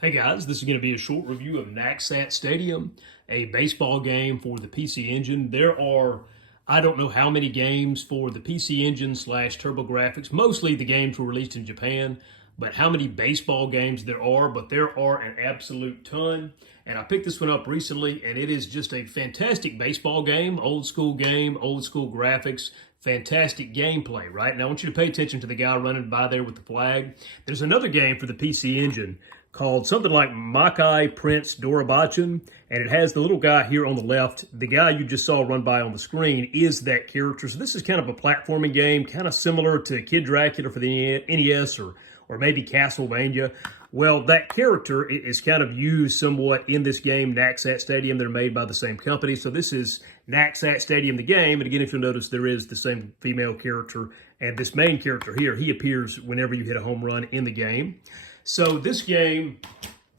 Hey guys, this is going to be a short review of Naxat Stadium, a baseball game for the PC Engine. There are, I don't know how many games for the PC Engine / TurboGrafx. Mostly the games were released in Japan, but how many baseball games there are, but there are an absolute ton. And I picked this one up recently, and it is just a fantastic baseball game, old school graphics, fantastic gameplay, right? Now I want you to pay attention to the guy running by there with the flag. There's another game for the PC Engine called something like Makai Prince Dorabachan, and it has the little guy here on the left. The guy you just saw run by on the screen is that character. So this is kind of a platforming game, kind of similar to Kid Dracula for the NES or maybe Castlevania. Well, that character is kind of used somewhat in this game, Naxat Stadium. They're made by the same company. So this is Naxat Stadium, the game. And again, if you'll notice, there is the same female character. And this main character here, he appears whenever you hit a home run in the game. So this game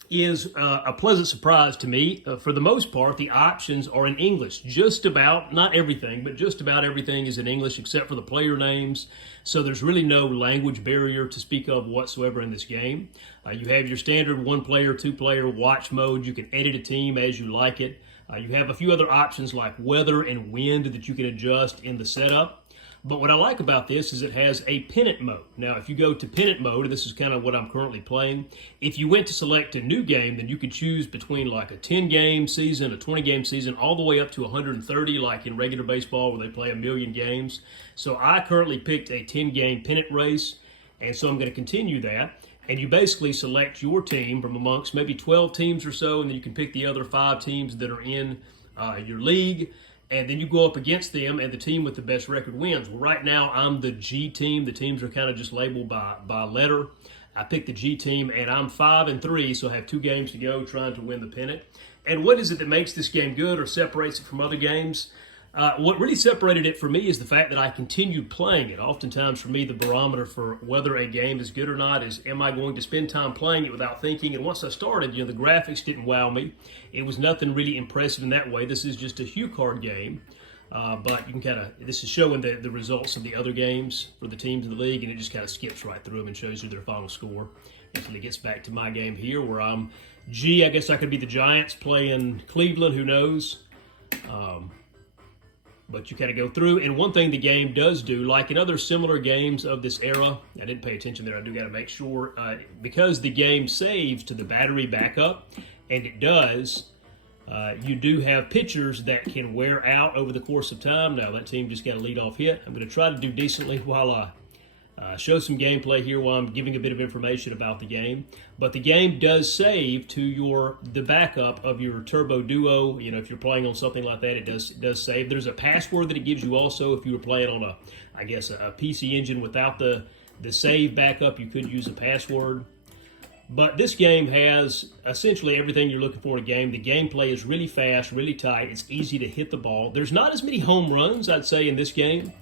is a pleasant surprise to me. For the most part, the options are in English. Just about, not everything, but just about everything is in English except for the player names. So there's really no language barrier to speak of whatsoever in this game. You have your standard one-player, two-player watch mode. You can edit a team as you like it. You have a few other options like weather and wind that you can adjust in the setup. But what I like about this is it has a pennant mode. Now, if you go to pennant mode, and this is kind of what I'm currently playing, if you went to select a new game, then you could choose between like a 10-game season, a 20-game season, all the way up to 130, like in regular baseball where they play 1,000,000 games. So I currently picked a 10-game pennant race, and so I'm going to continue that. And you basically select your team from amongst maybe 12 teams or so, and then you can pick the other 5 teams that are in your league. And then you go up against them, and the team with the best record wins. Well, right now, I'm the G team. The teams are kind of just labeled by letter. I picked the G team, and I'm 5-3, so I have 2 games to go trying to win the pennant. And what is it that makes this game good or separates it from other games? What really separated it for me is the fact that I continued playing it. Oftentimes, for me, the barometer for whether a game is good or not is, am I going to spend time playing it without thinking? And once I started, the graphics didn't wow me. It was nothing really impressive in that way. This is just a hue card game. But you can this is showing the results of the other games for the teams in the league, and it just kind of skips right through them and shows you their final score until it gets back to my game here where I'm G. I guess I could be the Giants playing Cleveland, who knows? But you kind of go through, and one thing the game does do, like in other similar games of this era, I didn't pay attention there, I do got to make sure, because the game saves to the battery backup, and it does, you do have pitchers that can wear out over the course of time. Now that team just got a leadoff hit. I'm going to try to do decently while I show some gameplay here while I'm giving a bit of information about the game. But the game does save to the backup of your Turbo Duo. If you're playing on something like that, it does save. There's a password that it gives you also if you were playing on a PC Engine without the save backup. You could use a password. But this game has essentially everything you're looking for in a game. The gameplay is really fast, really tight. It's easy to hit the ball. There's not as many home runs, I'd say, in this game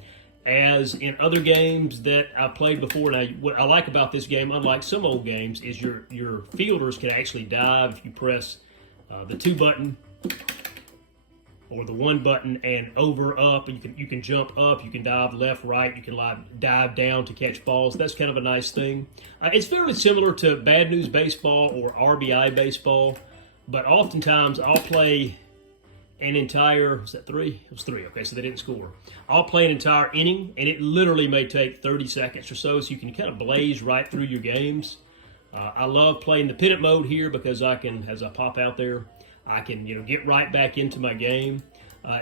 as in other games that I've played before. Now, what I like about this game, unlike some old games, is your fielders can actually dive if you press the 2 button or the 1 button and over, up. You can jump up, you can dive left, right, you can dive down to catch balls. That's kind of a nice thing. It's fairly similar to Bad News Baseball or RBI Baseball, but oftentimes I'll play an entire, was that 3? It was 3, okay, so they didn't score. I'll play an entire inning, and it literally may take 30 seconds or so you can kind of blaze right through your games. I love playing the pennant mode here because I can, as I pop out there, I can get right back into my game.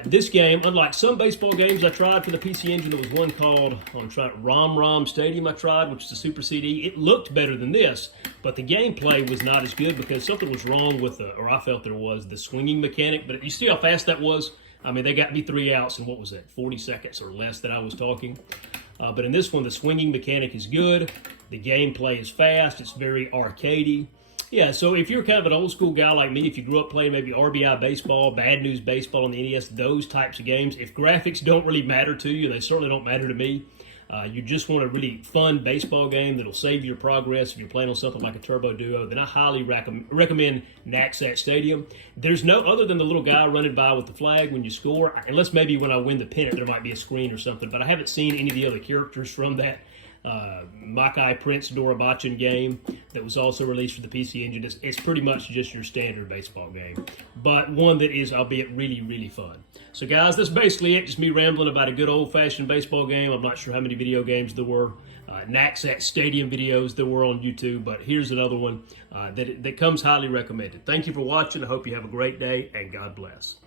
This game, unlike some baseball games I tried for the PC Engine, there was one called, Rom Stadium I tried, which is a Super CD. It looked better than this, but the gameplay was not as good because something was wrong with or I felt there was, the swinging mechanic. But you see how fast that was? I mean, they got me 3 outs in, what was that, 40 seconds or less that I was talking. But in this one, the swinging mechanic is good. The gameplay is fast. It's very arcadey. Yeah, so if you're kind of an old school guy like me, if you grew up playing maybe RBI Baseball, Bad News Baseball on the NES, those types of games, if graphics don't really matter to you, they certainly don't matter to me, you just want a really fun baseball game that'll save your progress if you're playing on something like a Turbo Duo, then I highly recommend Naxat Stadium. There's no other than the little guy running by with the flag when you score, unless maybe when I win the pennant there might be a screen or something, but I haven't seen any of the other characters from that Makai Prince Dorabachin game that was also released for the PC Engine. It's pretty much just your standard baseball game, but one that is, albeit really, really fun. So guys, that's basically it. Just me rambling about a good old-fashioned baseball game. I'm not sure how many video games there were, Naxat Stadium videos there were on YouTube, but here's another one that comes highly recommended. Thank you for watching. I hope you have a great day, and God bless.